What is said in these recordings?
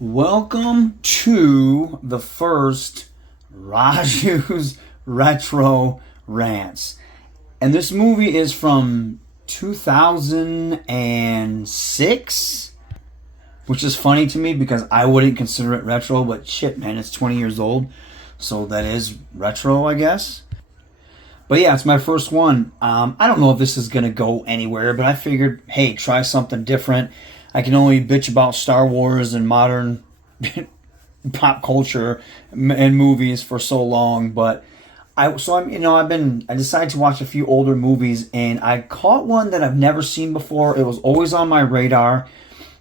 Welcome to the first Raju's Retro Rants. And this movie is from 2006, which is funny to me because I wouldn't consider it retro, but shit, man, it's 20 years old. So that is retro, I guess. But yeah, it's my first one. I don't know if this is going to go anywhere, but I figured, hey, try something different. I can only bitch about Star Wars and modern pop culture and movies for so long, but I decided to watch a few older movies, and I caught one that I've never seen before. It was always on my radar.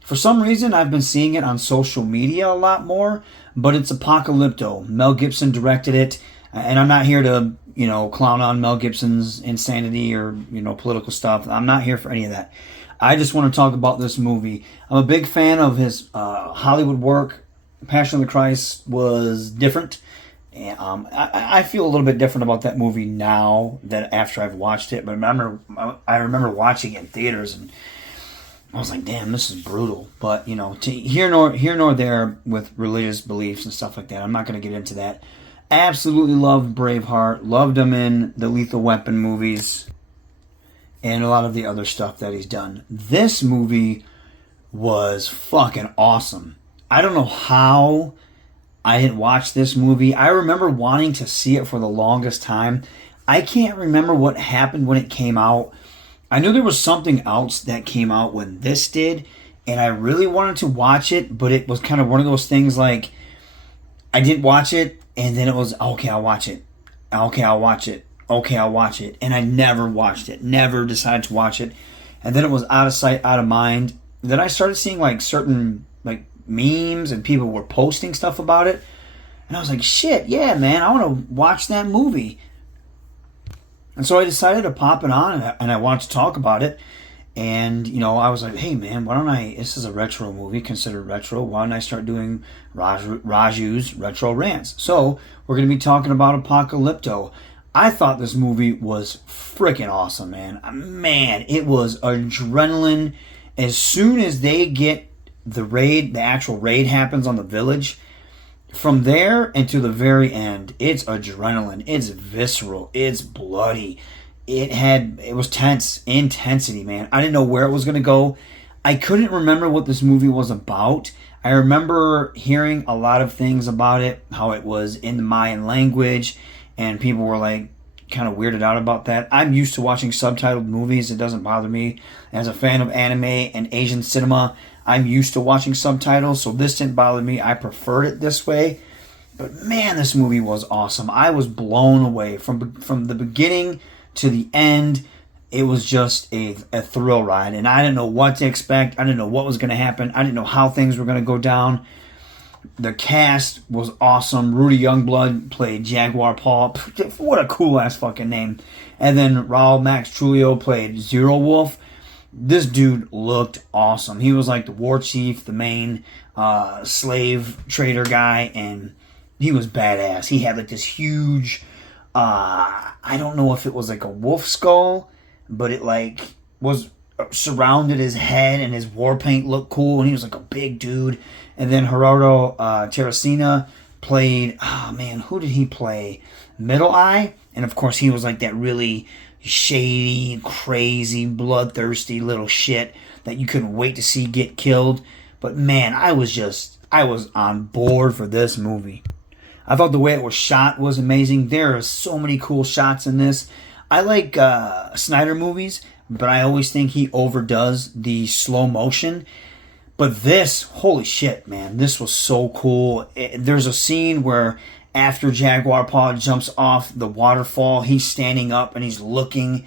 For some reason, I've been seeing it on social media a lot more, but it's Apocalypto. Mel Gibson directed it, and I'm not here to, clown on Mel Gibson's insanity or, political stuff. I'm not here for any of that. I just want to talk about this movie. I'm a big fan of his Hollywood work. Passion of the Christ was different. I feel a little bit different about that movie now than after I've watched it. But I remember watching it in theaters, and I was like, "Damn, this is brutal." But to here nor there with religious beliefs and stuff like that. I'm not going to get into that. Absolutely loved Braveheart. Loved him in the Lethal Weapon movies and a lot of the other stuff that he's done. This movie was fucking awesome. I don't know how I didn't watch this movie. I remember wanting to see it for the longest time. I can't remember what happened when it came out. I knew there was something else that came out when this did, and I really wanted to watch it, but it was kind of one of those things like I did watch it, and then it was, okay, I'll watch it. Okay, I'll watch it. Okay, I'll watch it. And I never watched it. Never decided to watch it. And then it was out of sight, out of mind. Then I started seeing certain memes and people were posting stuff about it. And I was like, shit, yeah, man, I want to watch that movie. And so I decided to pop it on and I wanted to talk about it. And, I was like, hey, man, this is a retro movie, considered retro. Why don't I start doing Raju's Retro Rants? So we're going to be talking about Apocalypto. I thought this movie was freaking awesome, man. Man, it was adrenaline. As soon as they get the actual raid happens on the village, from there and to the very end, it's adrenaline. It's visceral. It's bloody. It was tense. Intensity, man. I didn't know where it was going to go. I couldn't remember what this movie was about. I remember hearing a lot of things about it, how it was in the Mayan language, and people were kind of weirded out about that. I'm used to watching subtitled movies. It doesn't bother me. As a fan of anime and Asian cinema, I'm used to watching subtitles, so this didn't bother me. I preferred it this way. But man, this movie was awesome. I was blown away from the beginning to the end. It was just a thrill ride, and I didn't know what to expect. I didn't know what was going to happen. I didn't know how things were going to go down. The cast was awesome. Rudy Youngblood played Jaguar Paul. What a cool-ass fucking name. And then Raul Max Trujillo played Zero Wolf. This dude looked awesome. He was like the war chief, the main slave trader guy, and he was badass. He had this huge, I don't know if it was a wolf skull, but it was surrounded his head, and his war paint looked cool, and he was a big dude. And then Gerardo Terracina played, who did he play? Middle Eye. And of course he was that really shady, crazy, bloodthirsty little shit that you couldn't wait to see get killed. But man, I was on board for this movie. I thought the way it was shot was amazing. There are so many cool shots in this. I like Snyder movies, but I always think he overdoes the slow motion. But this, holy shit, man, this was so cool. There's a scene where after Jaguar Paw jumps off the waterfall, he's standing up and he's looking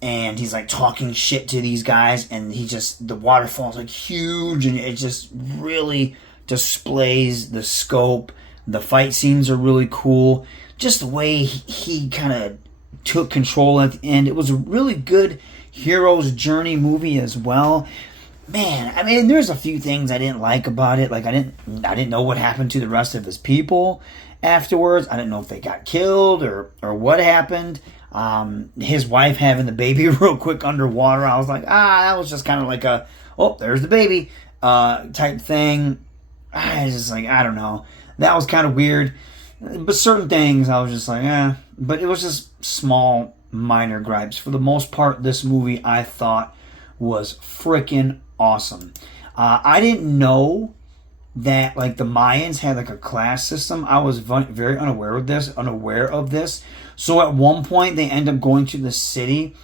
and he's talking shit to these guys, and the waterfall's huge, and it just really displays the scope. The fight scenes are really cool. Just the way he kind of took control at the end. It was a really good hero's journey movie as well. Man, there's a few things I didn't like about it. I didn't know what happened to the rest of his people afterwards. I didn't know if they got killed or what happened. His wife having the baby real quick underwater, I was that was just kind of there's the baby type thing. I was just like, I don't know. That was kind of weird. But certain things, I was just like, eh. But it was just small, minor gripes. For the most part, this movie I thought was freaking awesome. I didn't know that like the Mayans had like a class system. I was very unaware of this. So at one point, they end up going to the city,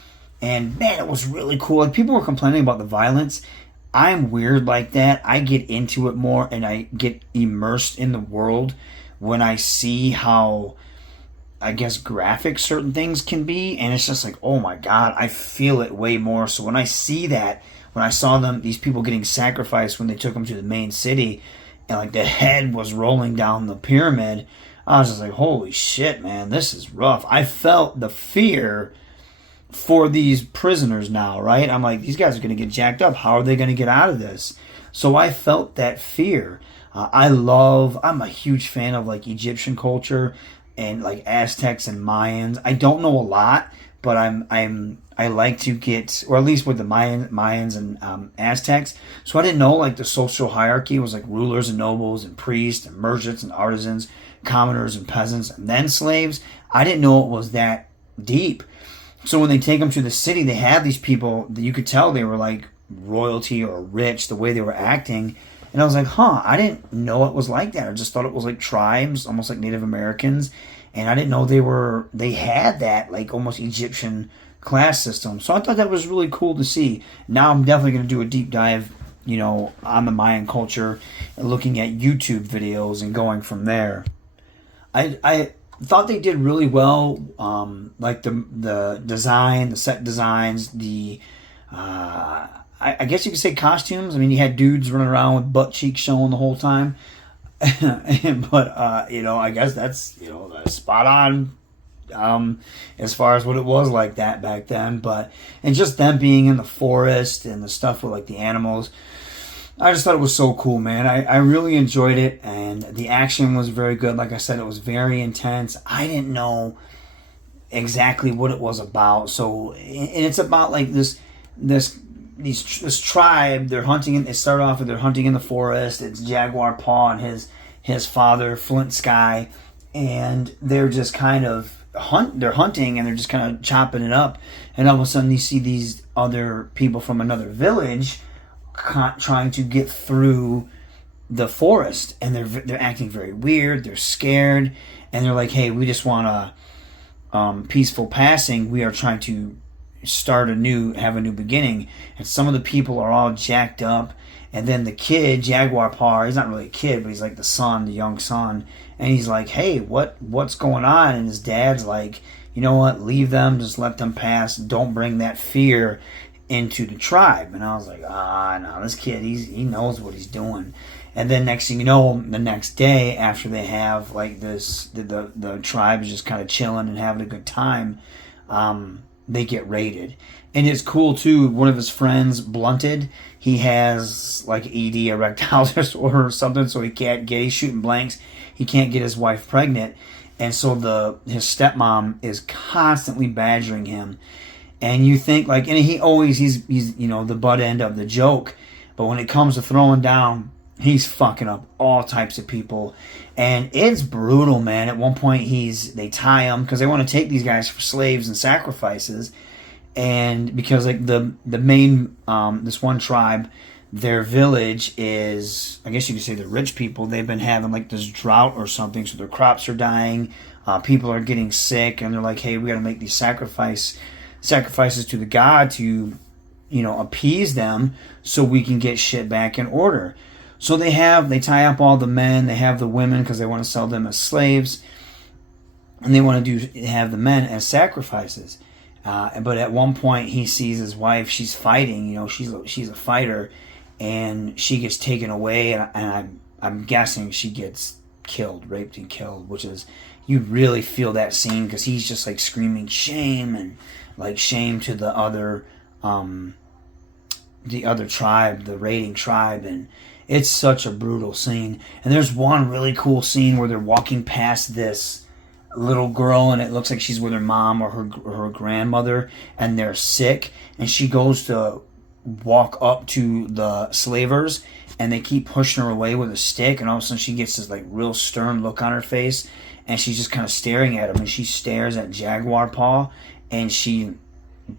and man, it was really cool. Like people were complaining about the violence. I'm weird like that. I get into it more and I get immersed in the world when I see how, I guess, graphic certain things can be. And it's just like, oh my God, I feel it way more. So when I see that, when I saw these people getting sacrificed when they took them to the main city and like the head was rolling down the pyramid, I was just like, holy shit, man, this is rough. I felt the fear for these prisoners now, right? I'm like, these guys are going to get jacked up. How are they going to get out of this? So I felt that fear. I'm a huge fan of like Egyptian culture and like Aztecs and Mayans. I don't know a lot, but I like to get, or at least with the Mayans and Aztecs. So I didn't know like the social hierarchy was like rulers and nobles and priests and merchants and artisans, commoners and peasants, and then slaves. I didn't know it was that deep. So when they take them to the city, they have these people that you could tell they were like royalty or rich, the way they were acting. And I was like, I didn't know it was like that. I just thought it was like tribes, almost like Native Americans. And I didn't know they had that like almost Egyptian class system. So I thought that was really cool to see. Now I'm definitely going to do a deep dive, on the Mayan culture and looking at YouTube videos and going from there. I thought they did really well, like the design, the set designs, the I guess you could say costumes. I mean, you had dudes running around with butt cheeks showing the whole time, but I guess that's spot on as far as what it was like that back then. And just them being in the forest and the stuff with like the animals. I just thought it was so cool, man. I really enjoyed it, and the action was very good. Like I said, it was very intense. I didn't know exactly what it was about. So, and it's about like this tribe. They're hunting. They start off with they're hunting in the forest. It's Jaguar Paw and his father Flint Sky, and they're just kind of they're hunting and they're just kind of chopping it up. And all of a sudden, you see these other people from another village trying to get through the forest, and they're acting very weird. They're scared, and they're like, "Hey, we just want a peaceful passing. We are trying to have a new beginning." And some of the people are all jacked up, and then the kid, Jaguar Paw, he's not really a kid, but he's like the young son, and he's like, "Hey, what's going on?" And his dad's like, "You know what? Leave them. Just let them pass. Don't bring that fear into the tribe." And I was like, no, this kid, he knows what he's doing. And then next thing you know, the next day after they have like this, the tribe is just kind of chilling and having a good time, they get raided. And it's cool too, one of his friends, Blunted, he has like ED, erectile disorder or something, so he's shooting blanks, he can't get his wife pregnant. And so his stepmom is constantly badgering him. And you think like, and he's the butt end of the joke, but when it comes to throwing down, he's fucking up all types of people, and it's brutal, man. At one point, they tie him because they want to take these guys for slaves and sacrifices, and because like the main this one tribe, their village is, I guess you could say, the rich people. They've been having like this drought or something, so their crops are dying, people are getting sick, and they're like, hey, we got to make these sacrifices to the god to, appease them so we can get shit back in order. So they tie up all the men, they have the women because they want to sell them as slaves, and they want to have the men as sacrifices. But at one point he sees his wife, she's fighting, she's a fighter, and she gets taken away, and I'm guessing she gets raped and killed, which is, you really feel that scene because he's just like screaming shame and like shame to the other tribe, the raiding tribe, and it's such a brutal scene. And there's one really cool scene where they're walking past this little girl, and it looks like she's with her mom or her grandmother, and they're sick, and she goes to walk up to the slavers, and they keep pushing her away with a stick, and all of a sudden she gets this like real stern look on her face, and she's just kind of staring at him, and she stares at Jaguar Paw, and she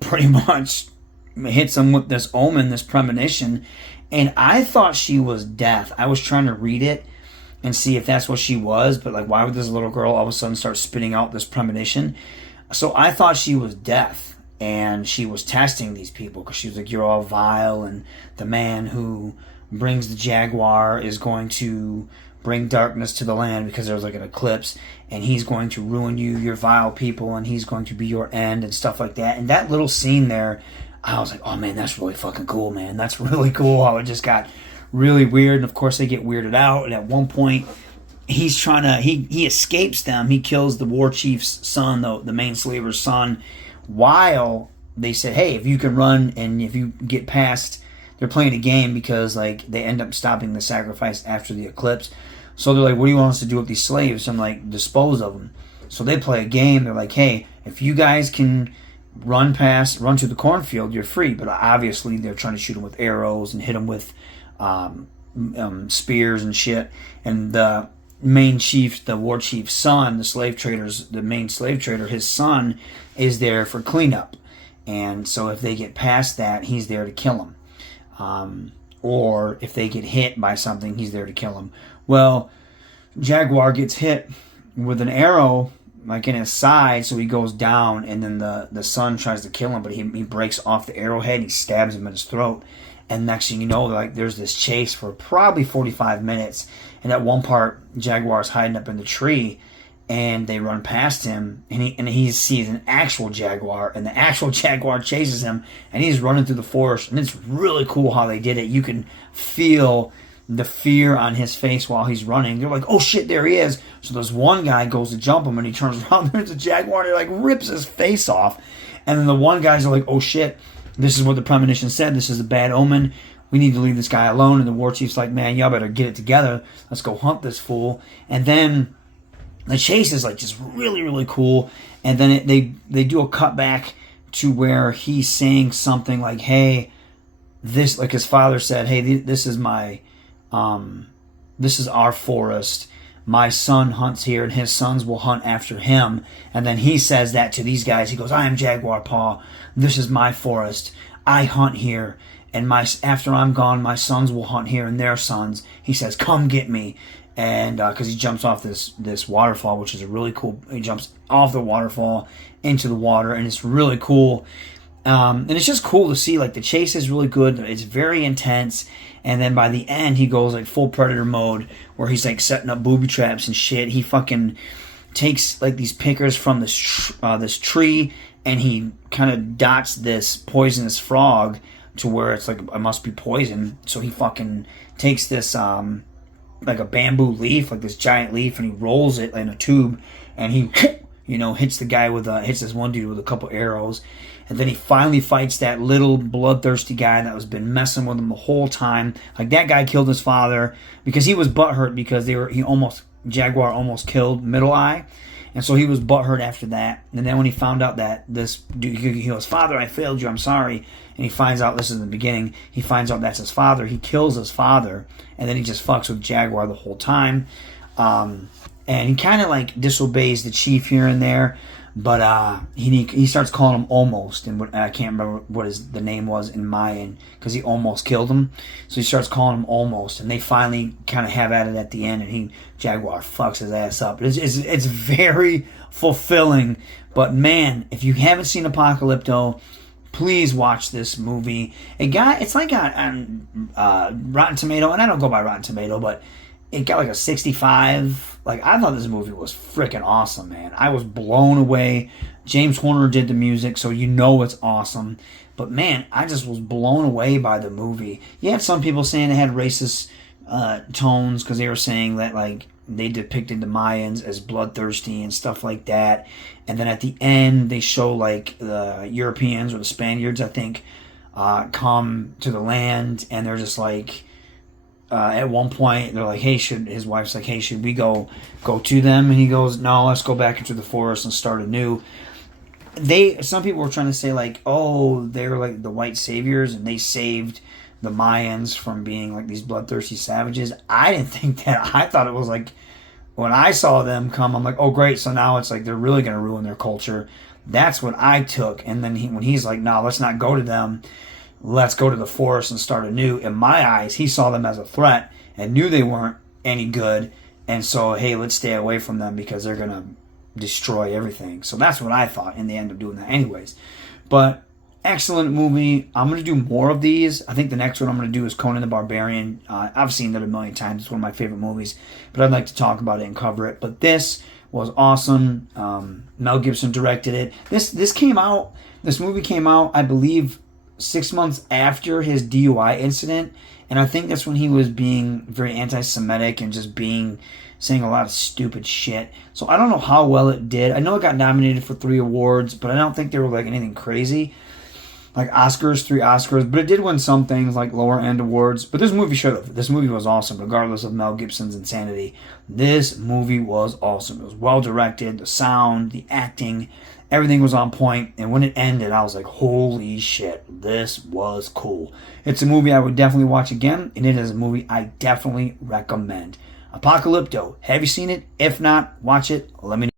pretty much hits him with this omen, this premonition. And I thought she was death. I was trying to read it and see if that's what she was, but like, why would this little girl all of a sudden start spitting out this premonition? So I thought she was death, and she was testing these people, because she was like, you're all vile, and the man who brings the jaguar is going to bring darkness to the land because there's like an eclipse, and he's going to ruin you, your vile people, and he's going to be your end, and stuff like that. And that little scene there, I was like, oh man, that's really fucking cool, man. That's really cool how it just got really weird. And of course they get weirded out, and at one point he's trying to, he escapes them. He kills the war chief's son, the main slaver's son, while they said, hey, if you can run and if you get past, they're playing a game because like they end up stopping the sacrifice after the eclipse. So they're like, what do you want us to do with these slaves? I'm like, dispose of them. So they play a game. They're like, hey, if you guys can run to the cornfield, you're free. But obviously they're trying to shoot them with arrows and hit them with spears and shit. And the main chief, the war chief's son, the main slave trader, his son is there for cleanup. And so if they get past that, he's there to kill them. Or if they get hit by something, he's there to kill them. Well, Jaguar gets hit with an arrow like in his side, so he goes down, and then the son tries to kill him, but he breaks off the arrowhead, he stabs him in his throat. And next thing you know, like, there's this chase for probably 45 minutes. And at one part, Jaguar's hiding up in the tree, and they run past him, and he sees an actual jaguar, and the actual jaguar chases him, and he's running through the forest. And it's really cool how they did it. You can feel the fear on his face while he's running. They're like, oh shit, there he is. So this one guy goes to jump him, and he turns around, there's a jaguar, and he like rips his face off. And then the one guy's like, oh shit, this is what the premonition said, this is a bad omen, we need to leave this guy alone. And the war chief's like, man, y'all better get it together, let's go hunt this fool. And then the chase is like just really, really cool. And then they do a cutback to where he's saying something like, hey, this, like his father said, hey, this is our forest. My son hunts here, and his sons will hunt after him. And then he says that to these guys. He goes, I am Jaguar Paw. This is my forest. I hunt here. And after I'm gone, my sons will hunt here, and their sons. He says, come get me. And because he jumps off this waterfall, which is a really cool. He jumps off the waterfall into the water, and it's really cool. And it's just cool to see. Like, the chase is really good. It's very intense. And then by the end, he goes like full Predator mode, where he's like setting up booby traps and shit. He fucking takes like these pickers from this tree, and he kind of dots this poisonous frog to where it's like, it must be poison. So he fucking takes this like a bamboo leaf, like this giant leaf, and he rolls it in a tube, and he hits the guy hits this one dude with a couple arrows. And then he finally fights that little bloodthirsty guy that was been messing with him the whole time. Like, that guy killed his father because he was butthurt because Jaguar almost killed Middle Eye. And so he was butthurt after that. And then when he found out that this dude, he goes, Father, I failed you, I'm sorry. And he finds out, this is the beginning, he finds out that's his father. He kills his father. And then he just fucks with Jaguar the whole time. And he kind of like disobeys the chief here and there. But he starts calling him Almost, and I can't remember what the name was in Mayan, because he almost killed him. So he starts calling him Almost, and they finally kind of have at it at the end, and Jaguar fucks his ass up. It's very fulfilling. But man, if you haven't seen Apocalypto, please watch this movie. It's like on Rotten Tomato, and I don't go by Rotten Tomato, but it got like a 65. Like, I thought this movie was freaking awesome, man. I was blown away. James Horner did the music, so it's awesome. But man, I just was blown away by the movie. You had some people saying it had racist tones, because they were saying that like they depicted the Mayans as bloodthirsty and stuff like that. And then at the end, they show like the Europeans or the Spaniards, I think, come to the land, and they're just like, at one point they're like, hey, his wife's like, hey, should we go to them? And he goes, no, let's go back into the forest and start anew. some people were trying to say like, oh, they're like the white saviors and they saved the Mayans from being like these bloodthirsty savages. I didn't think that. I thought it was like, when I saw them come, I'm like, oh great, so now it's like they're really going to ruin their culture. That's what I took. And then when he's like, no, let's not go to them, let's go to the forest and start anew. In my eyes, he saw them as a threat and knew they weren't any good. And so, hey, let's stay away from them because they're going to destroy everything. So that's what I thought, and they end up doing that anyways. But excellent movie. I'm going to do more of these. I think the next one I'm going to do is Conan the Barbarian. I've seen that a million times. It's one of my favorite movies. But I'd like to talk about it and cover it. But this was awesome. Mel Gibson directed it. This movie came out, I believe, 6 months after his DUI incident. And I think that's when he was being very anti-Semitic and just saying a lot of stupid shit. So I don't know how well it did. I know it got nominated for 3 awards, but I don't think they were like anything crazy. Like 3 Oscars, but it did win some things like lower end awards. But this movie should have. This movie was awesome, regardless of Mel Gibson's insanity. This movie was awesome. It was well directed, the sound, the acting, everything was on point. And when it ended, I was like, holy shit, this was cool. It's a movie I would definitely watch again, and it is a movie I definitely recommend. Apocalypto. Have you seen it? If not, watch it. Let me know.